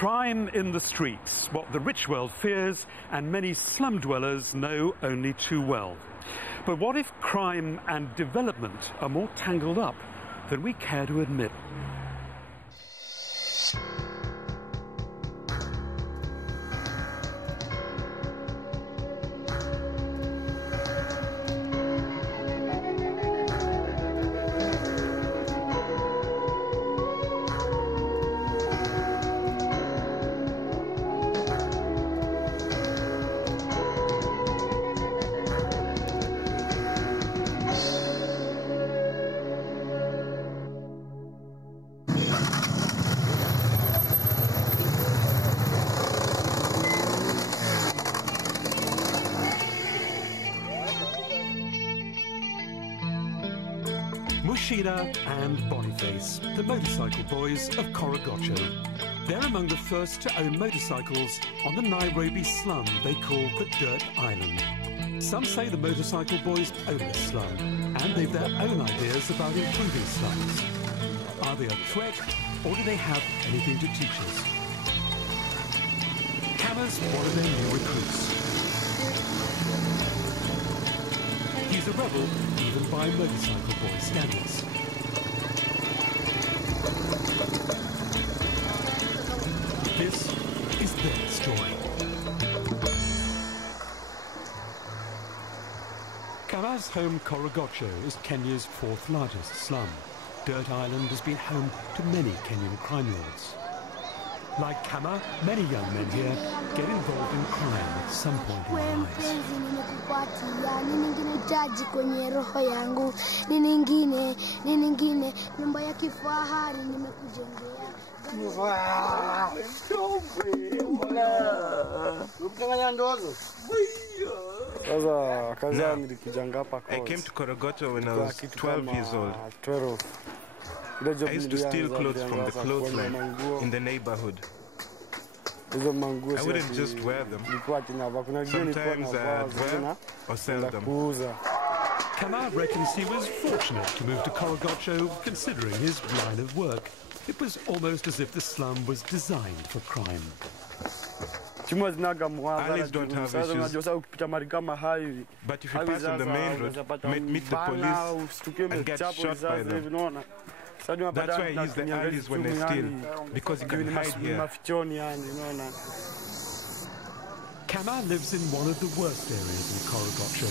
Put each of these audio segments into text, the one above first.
Crime in the streets, what the rich world fears and many slum dwellers know only too well. But what if crime and development are more tangled up than we care to admit? Mushina and Boniface, the motorcycle boys of Korogocho. They're among the first to own motorcycles on the Nairobi slum they call the Dirt Island. Some say the motorcycle boys own the slum, and they've their own ideas about improving slums. Are they a threat, or do they have anything to teach us? Kama's one of their new recruits. He's a rebel, even by motorcycle boy standards. This is their story. Kama's home Korogocho is Kenya's fourth largest slum. Dirt Island has been home to many Kenyan crime lords. Like Kama, many young men here get involved in crime at some point in their lives. I came to Korogocho when I was 12 years old. I used to steal clothes from the clothesline in the neighborhood. I wouldn't just wear them. Sometimes I'd wear or sell them. Kama reckons he was fortunate to move to Korogocho considering his line of work. It was almost as if the slum was designed for crime. Alleys don't have issues, but if you pass on the main road, you might meet the police and get shot by them. That's why I use the alleys when I steal, because you can hide here. Kama lives in one of the worst areas in Korogocho,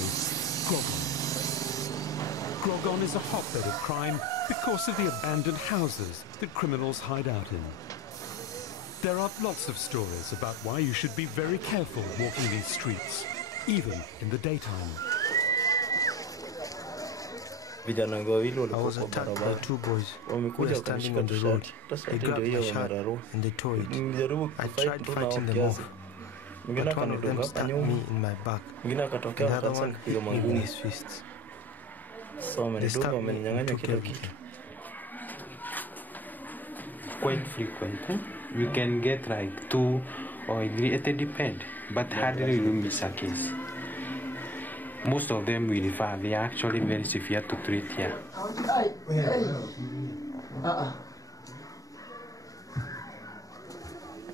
Grogon. Grogon is a hotbed of crime because of the abandoned houses that criminals hide out in. There are lots of stories about why you should be very careful walking these streets, even in the daytime. I was attacked by two boys who were standing on the road. They grabbed my shirt and they tore it. I tried fighting them off, but one of them stabbed me in my back, and the other one hit me with his fists. They stabbed me and took everything. Quite frequent. We can get like 2 or 3, it depends, but hardly we miss a case. Most of them we refer, they are actually very severe to treat here.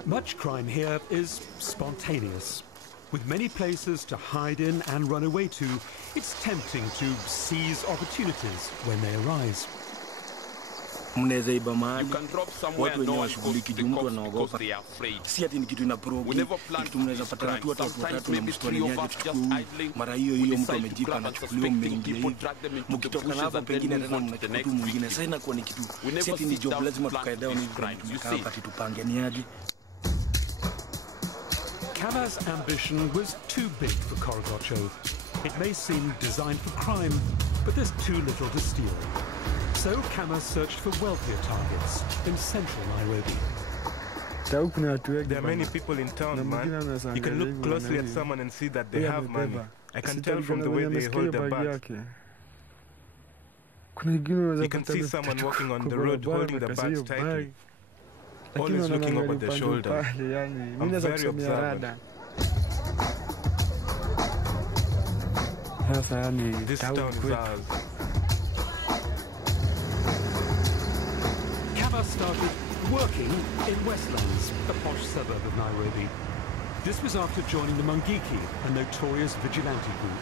Much crime here is spontaneous. With many places to hide in and run away to, it's tempting to seize opportunities when they arise. You can drop somewhere no one goes to the cops because they are afraid. We never plan to this crime. Sometimes maybe 3 of us just idling. We decide to grab unsuspecting people, drag them into the bushes and then move on to the next victim. We never sit down to plan this crime, you see. Kama's ambition was too big for Korogocho. It may seem designed for crime, but there's too little to steal. So Kama searched for wealthier targets in central Nairobi. There are many people in town, man. You can look closely at someone and see that they have money. I can tell from the way they hold their bags. You can see someone walking on the road holding their bags tightly, always looking over their shoulder. I'm very observant. This town is ours. Kama started working in Westlands, a posh suburb of Nairobi. This was after joining the Mungiki, a notorious vigilante group.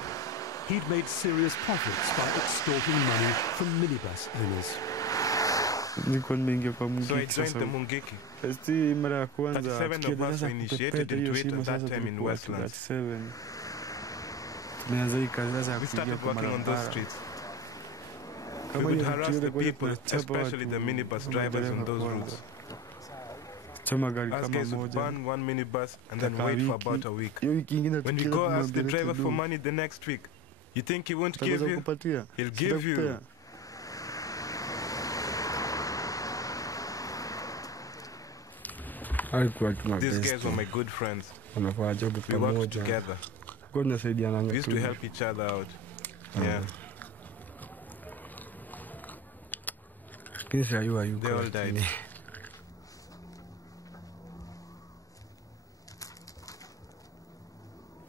He'd made serious profits by extorting money from minibus owners. So I joined the Mungiki. 37 of us were initiated into it at that time in Westlands. We started working on those streets. We would harass the people, especially the minibus drivers on those routes. Us guys would burn one minibus and then wait for about a week. When we go ask the driver for money the next week, you think he won't give you? He'll give you. These guys were my good friends. We worked together. We used to help each other out. Yeah. They all died.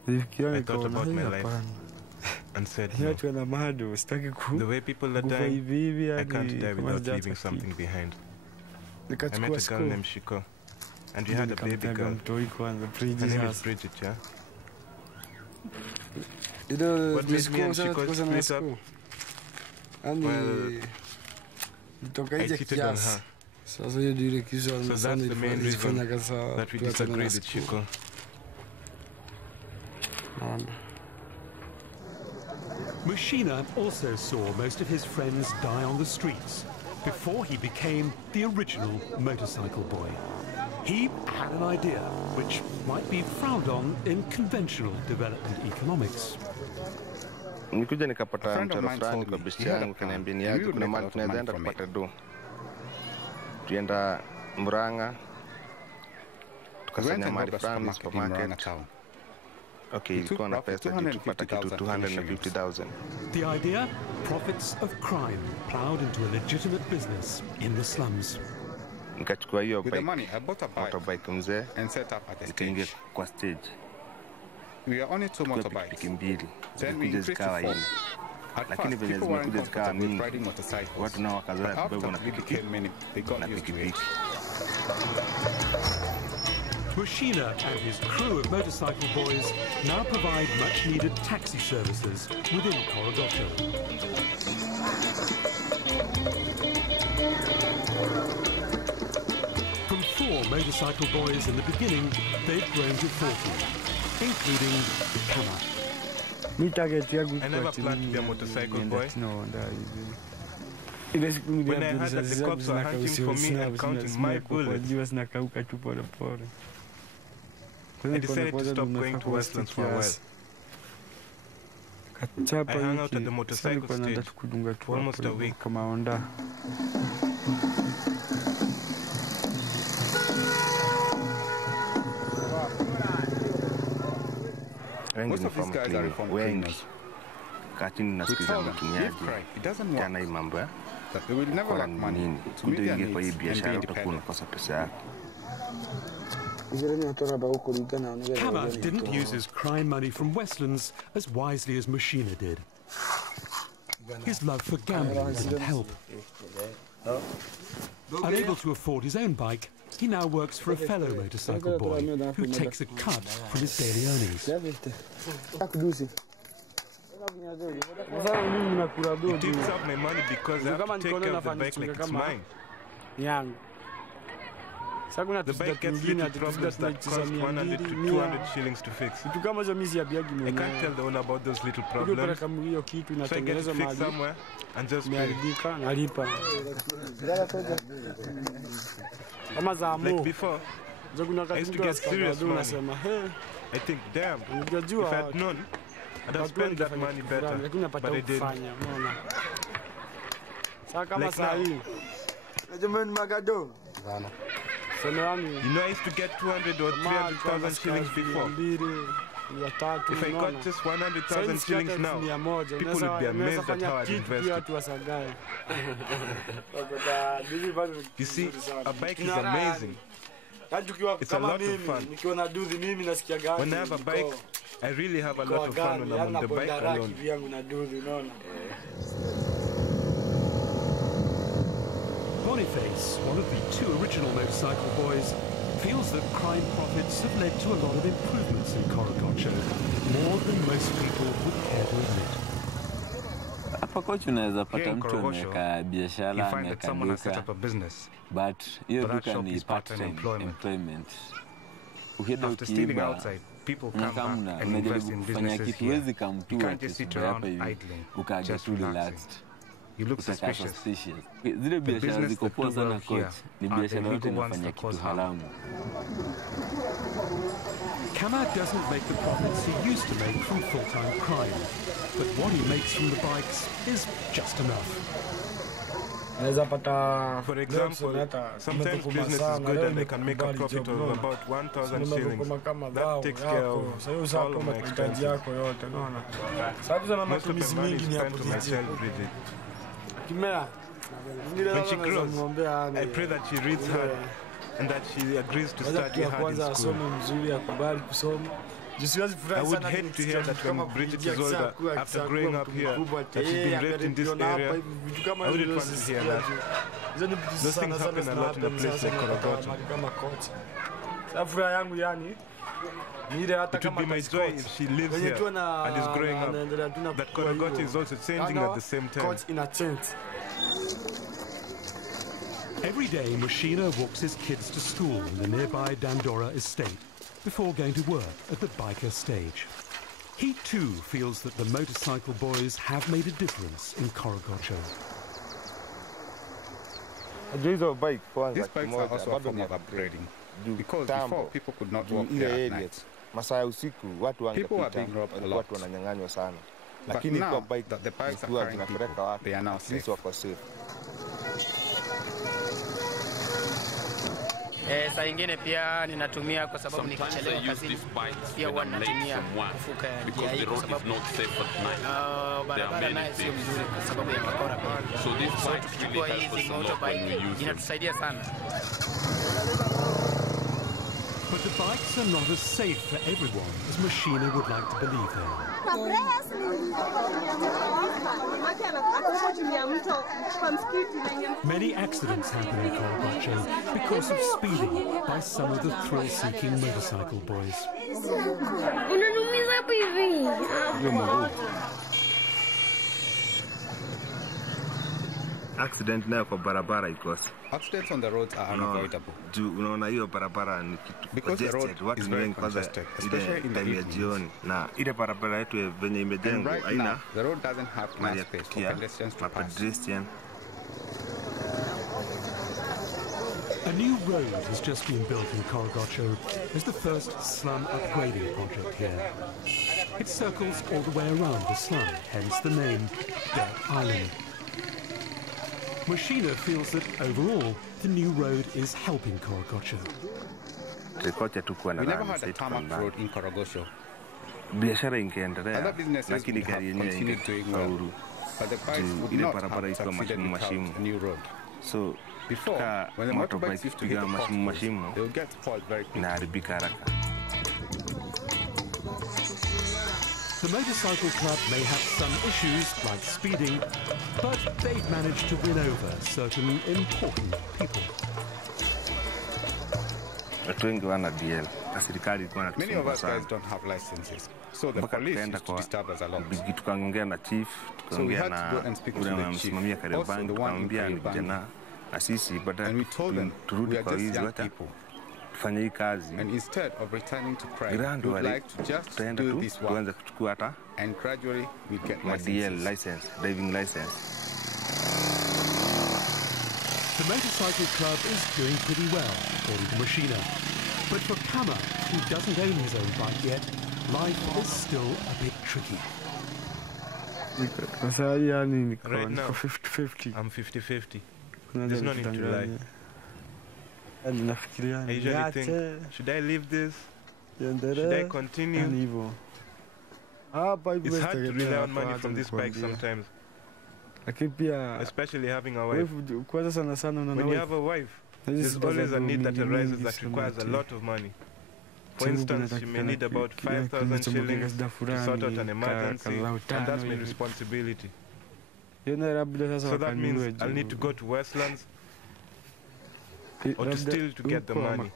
I thought about my life and said, no. The way people are dying, I can't die without leaving something behind. I met a girl named Shiko, and we had a baby girl. Her name is Bridget, yeah? What made me and Shiko split up? Well, I cheated on her. So that's the main reason that we disagreed with Shiko. Mushina also saw most of his friends die on the streets before he became the original motorcycle boy. He had an idea which might be frowned on in conventional development economics. Nikuja nikapata mchoro fulani kwa besti yangu kaniambia ni aje kuna mahali tunaweza enda kupata do. Tuenda Murang'a tukasanya mahali fulani supermarket. Okay, ilikuwa na pesa tupata kitu 250,000. The idea, profits of crime plowed into a legitimate business in the slums. Nikachukua hiyo bike, motorbike mzee and set up at the stage. Kwa stage. We are only 2 motorbikes. Then we increased to 4. Lakini venye zimekuja zikawa mingi, watu nao wakazoea kubebwa na pikipiki. Mushina and his crew of motorcycle boys now provide much-needed taxi services within Korogocho. From 4 motorcycle boys in the beginning, they've grown to 40, including Kama. I never planned to be a motorcycle boy. When I heard that the cops were hunting for me and counting my bullets, I decided to stop going to Westlands for a while. I hung out at the motorcycle stage for almost a week. Most of these guys are from criminals. It doesn't work. That they will never lack money to meet their needs and be independent. Kama didn't use his crime money from Westlands as wisely as Mushina did. His love for gambling didn't help. Unable to afford his own bike, he now works for a fellow motorcycle boy who takes a cut from his daily earnings. He tips up my money because I have to take care of the bike like it's mine. The bike gets little problems that cost 100 to 200 shillings to fix. I can't tell the owner about those little problems, so I get it fixed somewhere and just pay. Like before, I used to get serious money. I think, damn, if I had known, I'd have spent that money better, but I didn't. Like now. You know, I used to get 200 or 300,000 shillings before. If I got just 100,000 shillings now, people would be amazed at how I'd invested. You see, a bike is amazing. It's a lot of fun. When I have a bike, I really have a lot of fun when I'm on the bike alone. Boniface, one of the two original motorcycle boys, feels that crime profits have led to a lot of improvements in Korogocho, more than most people would care to admit. Hapa kocha unaweza pata mtu ameweka biashara, ameweka duka, but hiyo duka ni part-time employment. Ukienda ukiiba, unakamna, unajaribu kufanya kitu wezi kamtua kisibu hapa hivi, ukaja tu relaxed. Utaka suspicious. Zile biashara ziko poa sana coach, ni biashara yote inafanya kitu haramu. Kama doesn't make the profits he used to make from full-time crime, but what he makes from the bikes is just enough. For example, sometimes business is good and they can make a profit of about 1,000 shillings. That takes care of all of my expenses. Most of the money is spent on myself, Bridget. When she grows, I pray that she reads hard and that she agrees to study hard in school. I would hate to hear that when Bridget is older, after growing up here, that she's been raped in this area. I wouldn't want to hear that. Those things happen a lot in a place like Korogocho. It would be my joy if she lives here and is growing up, that Korogocho is also changing at the same time. Every day, Mashina walks his kids to school in the nearby Dandora estate before going to work at the biker stage. He too feels that the motorcycle boys have made a difference in Korogocho. These bikes are also a form of upgrading, because before people could not walk there at night. People are being robbed a lot. But now that the bikes are carrying people, they are now safe. Saa ingine pia ninatumia kwa sababu nikichelewa kazini, pia huwa ninatumia kufuka njia hii kwa sababu barabara nayo sio mzuri kwa sababu ya bakora pia. So tukichukua hizi motorbike inatusaidia sana. But the bikes are not as safe for everyone as Mashina would like to believe they are. Many accidents happen in Korogocho because of speeding by some of the thrill-seeking motorcycle boys. Accident nayo kwa barabara ikosa. Accidents on the roads are unavoidable. Unaona hiyo barabara ni kitu because the road is very congested, especially in the evenings. Na ile barabara yetu venye imejengwa haina, the road doesn't have enough space for pedestrians to pass. A new road has just been built in Korogocho as the first slum upgrading project here. It circles all the way around the slum, hence the name Dirt Island. Mashina feels that overall, the new road is helping Korogocho. We never had a tarmac road in Korogocho. Other businesses would have continued doing well, but the bikes would not have succeeded without a new road. So, before, when the motorbikes used to hit the potholes, they would get spoiled very quickly. The motorcycle club may have some issues like speeding, but they've managed to win over certain important people. Many of us guys don't have licenses, so the police used to disturb us a lot. So we had to go and speak to the chief, also the one in Kariobangi. And we told them we are just young people. And instead of returning to crime, we would like to just do this work, and gradually we get licenses. Driving license. The motorcycle club is doing pretty well, according to Mashina. But for Kama, who doesn't own his own bike yet, life is still a bit tricky. Right now, 50-50. I'm 50-50. There's no need to lie. I usually think, should I leave this? Should I continue? It's hard to rely on money from this bike sometimes. Especially having a wife. When you have a wife, there's always a need that arises that requires a lot of money. For instance, you may need about 5,000 shillings to sort out an emergency, and that's my responsibility. So that means I'll need to go to Westlands, or to steal to get the money.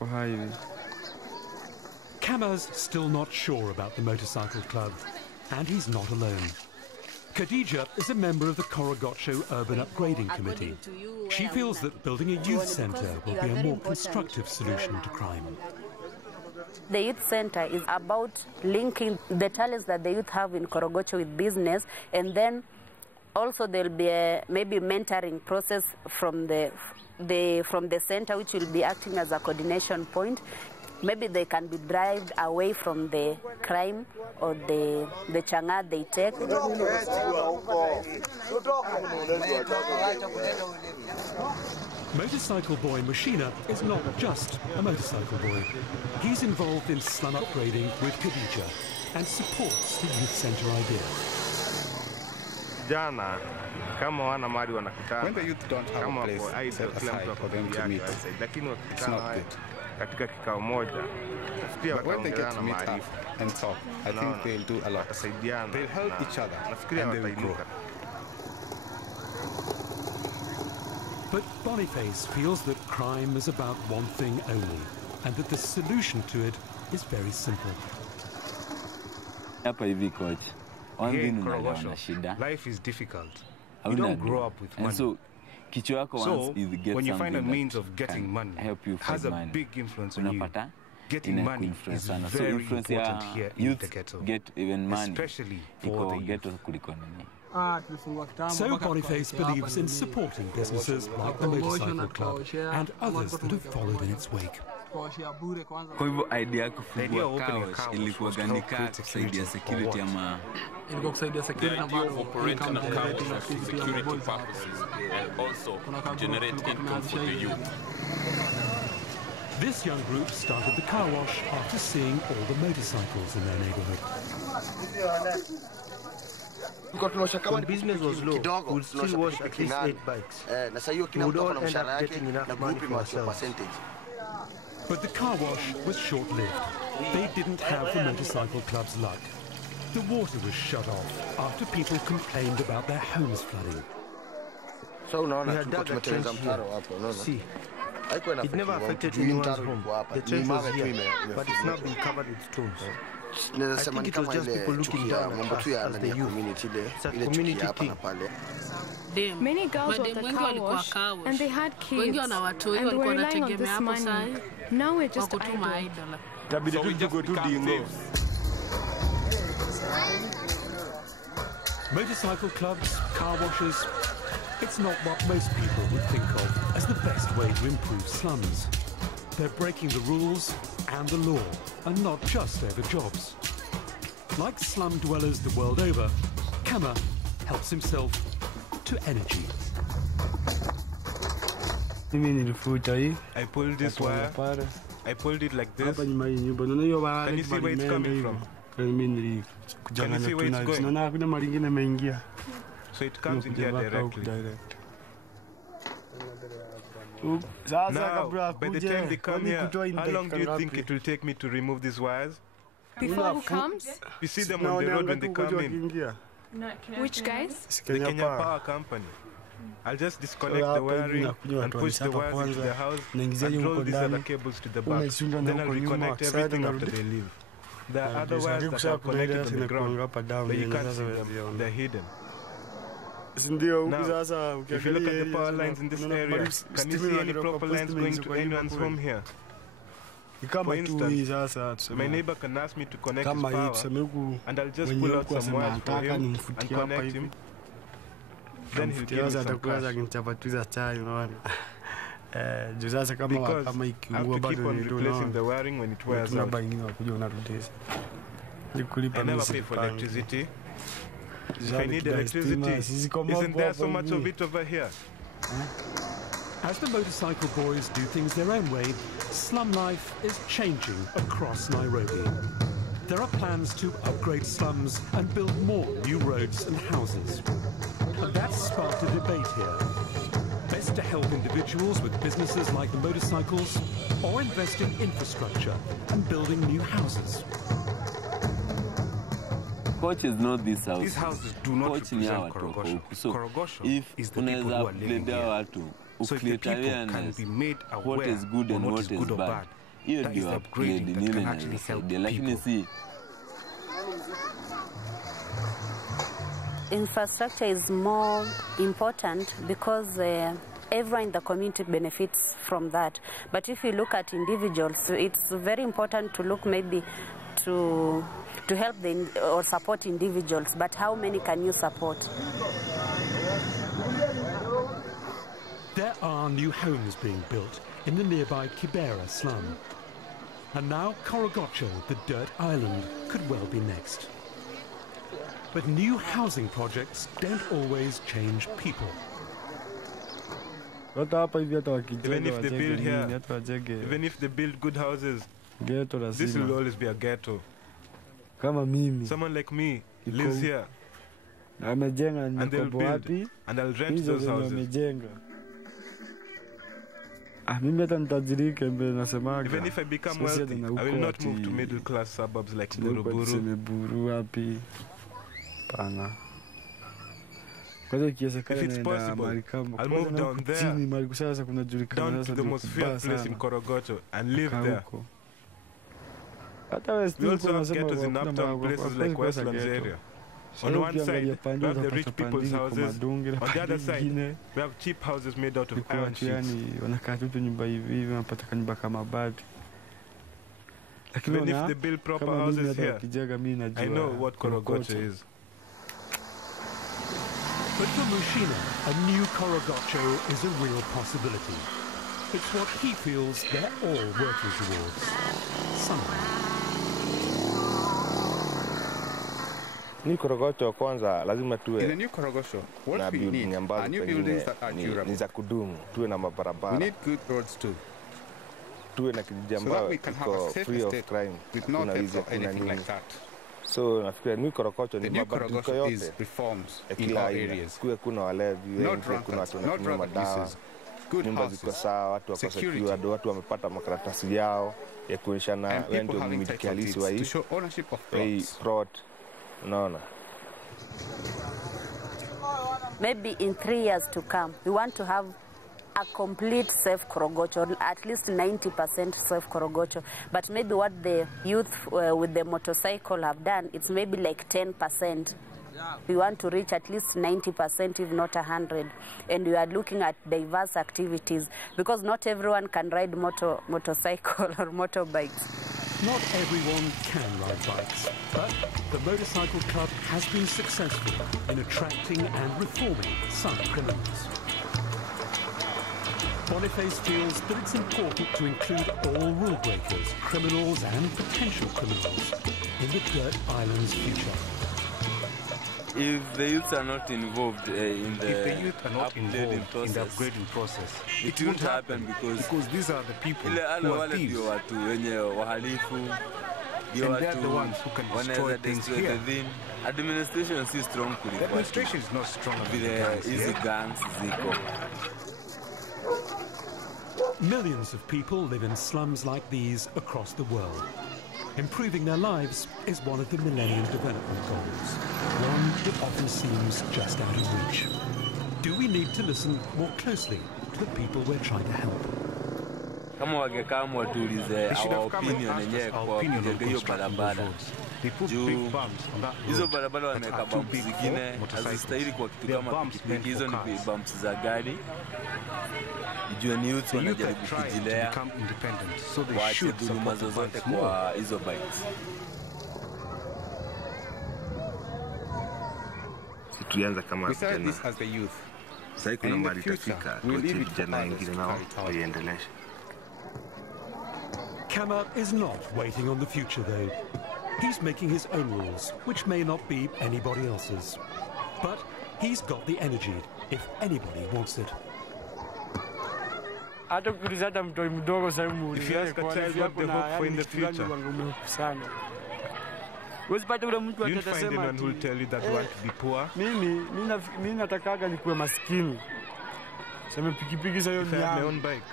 Kama's still not sure about the motorcycle club, and he's not alone. Khadija is a member of the Korogocho Urban Upgrading Committee. She feels that building a youth centre will be a more constructive solution to crime. The youth center is about linking the talents that the youth have in Korogocho with business, and then also there'll be a maybe mentoring process from the center, which will be acting as a coordination point. Maybe they can be driven away from the crime or the changa they take. Motorcycle boy Mashina is not just a motorcycle boy. He's involved in slum upgrading with Khadija and supports the youth centre idea. When the youth don't have a place set aside for them to meet, it's not good. But when they get to meet up and talk, I think they'll do a lot. They'll help each other and they will grow. But Boniface feels that crime is about one thing only, and that the solution to it is very simple. Here in Korogosho, life is difficult. You don't grow up with money. So when you find a means of getting money, it has a big influence on you. Getting money is very important here in the ghetto, especially for the youth. So Boniface believes in supporting businesses like the Motorcycle Club and others that have followed in its wake. Kwa hivyo idea ya kufungua kawash ilikuwa gani kusaidia security ama ilikuwa kusaidia security na bado operating a kawash for security purposes and also generate income for the youth. This young group started the car wash after seeing all the motorcycles in their neighborhood. When business was low, we would still wash at least 8 bikes. We would all end up getting enough money for ourselves. But the car wash was short-lived. They didn't have the motorcycle club's luck. The water was shut off after people complained about their homes flooding. We had dug a trench here. See, it never affected anyone's home. The trench was here, but it's now been covered with stones. I think it was just people looking down at us as the youth. It's a community thing. Many girls were at the car wash and they had kids and were relying on this money. Now we're just idle. So we just become thieves. Motorcycle clubs, car washes, it's not what most people would think of as the best way to improve slums. They're breaking the rules and the law, and not just over jobs. Like slum dwellers the world over, Kama helps himself to energy. I pulled this wire. I pulled it like this. Can you see where it's coming from? Can you see where it's going? So it comes in here directly. Now, by the time they come here, how long do you think it will take me to remove these wires? Before who comes? You see them on the road when they come in. Which guys? The Kenya Power Company. I'll just disconnect the wiring and push the wires into the house and roll these other cables to the back. Then I'll reconnect everything after they leave. There are other wires that are connected on the ground, but you can't see them. They're hidden. Now, if you look at the power lines in this area, can you see any proper lines going to anyone's home here? For instance, my neighbor can ask me to connect his power, and I'll just pull out some wires for him and connect him. Then he'll give me some cash. Because I have to keep on replacing the wiring when it wears out. I never pay for electricity. If I need electricity, isn't there so much of it over here? As the motorcycle boys do things their own way, slum life is changing across Nairobi. There are plans to upgrade slums and build more new roads and houses. And that's sparked a debate here. Best to help individuals with businesses like the motorcycles, or invest in infrastructure and building new houses. Coach is not this house. These houses do not represent Korogosho. So Korogosho if is the people who are living here. So if the people can be made aware what is good and what is bad, that is the upgrading that can actually help people. Infrastructure is more important because everyone in the community benefits from that. But if you look at individuals, it's very important to look maybe to help or support individuals. But how many can you support? There are new homes being built in the nearby Kibera slum. And now Korogocho, the dirt island, could well be next. But new housing projects don't always change people. Even if they build here, even if they build good houses, this will always be a ghetto. Someone like me lives here, and they'll build, and I'll rent those houses. Even if I become wealthy, I will not move to middle-class suburbs like Buruburu. If it's possible, I'll move down there, down to the most feared place in Korogocho, and live there. We also have ghettos in uptown places like Westlands area. On one side, we have the rich people's houses. On the other side, we have cheap houses made out of iron sheets. Even if they build proper houses here, I know what Korogocho is. But for Mushina, a new Korogocho is a real possibility. It's what he feels they're all working towards. New Korogocho kwanza lazima tuwe in a new Korogocho, what we need are new buildings that are durable. Ni za kudumu, tuwe na mabarabara. We need good roads too. Tuwe na kijiji ambayo iko free of crime with no theft or anything like that. So nafikiri new Korogocho ni mabadiliko yote reforms in all areas. Kuwe kuna walevi wengi, kuna watu wanatumia madawa, nyumba ziko sawa, watu wako secure, watu wamepata makaratasi yao ya kuonyeshana wewe ndio mmiliki halisi wa hii plot. No. Maybe in 3 years to come, we want to have a complete safe Korogocho, at least 90% safe Korogocho. But maybe what the youth with the motorcycle have done, it's maybe like 10%. We want to reach at least 90%, if not 100. And we are looking at diverse activities because not everyone can ride motorcycle or motorbikes. Not everyone can ride bikes, but the Motorcycle Club has been successful in attracting and reforming some criminals. Boniface feels that it's important to include all rule breakers, criminals and potential criminals in the Dirt Island's future. If the youth are not involved in the upgrading process, it won't happen because these are the people who are thieves. And they are the ones who can destroy things here. Administration is strong. The administration is not strong with guns. Millions of people live in slums like these across the world. Improving their lives is one of the Millennium Development Goals, one that often seems just out of reach. Do we need to listen more closely to the people we're trying to help? Kama wangekama watuulize our opinion yenyewe kwa kujenga hiyo barabara. Hizo barabara wameweka bumps zingine hazistahili kwa kitu kama pikipiki, hizo ni bumps za gari. Ijue ni youth wanajaribu kujilea, waache dhuluma zozote kwa hizo bikes. Tulianza kama vijana. Sasa kuna mahali tafika, tuache vijana wengine nao waiendeleshe. Kama is not waiting on the future though. He's making his own rules, which may not be anybody else's. But he's got the energy, if anybody wants it. If you ask a child what they hope for in the future, you'll find anyone who will tell you that you want to be poor. If I had my own bike,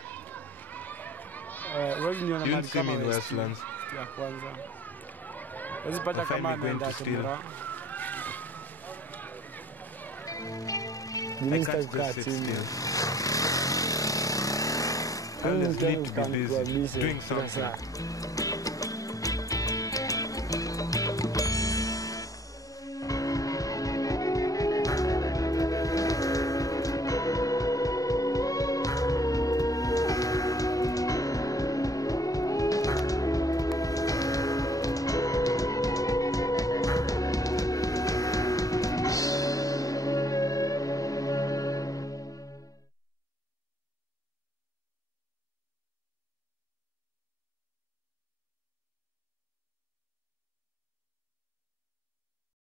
you'll see me in Westlands. Or find me going to steal. I can't just sit still. elders need to be busy doing something.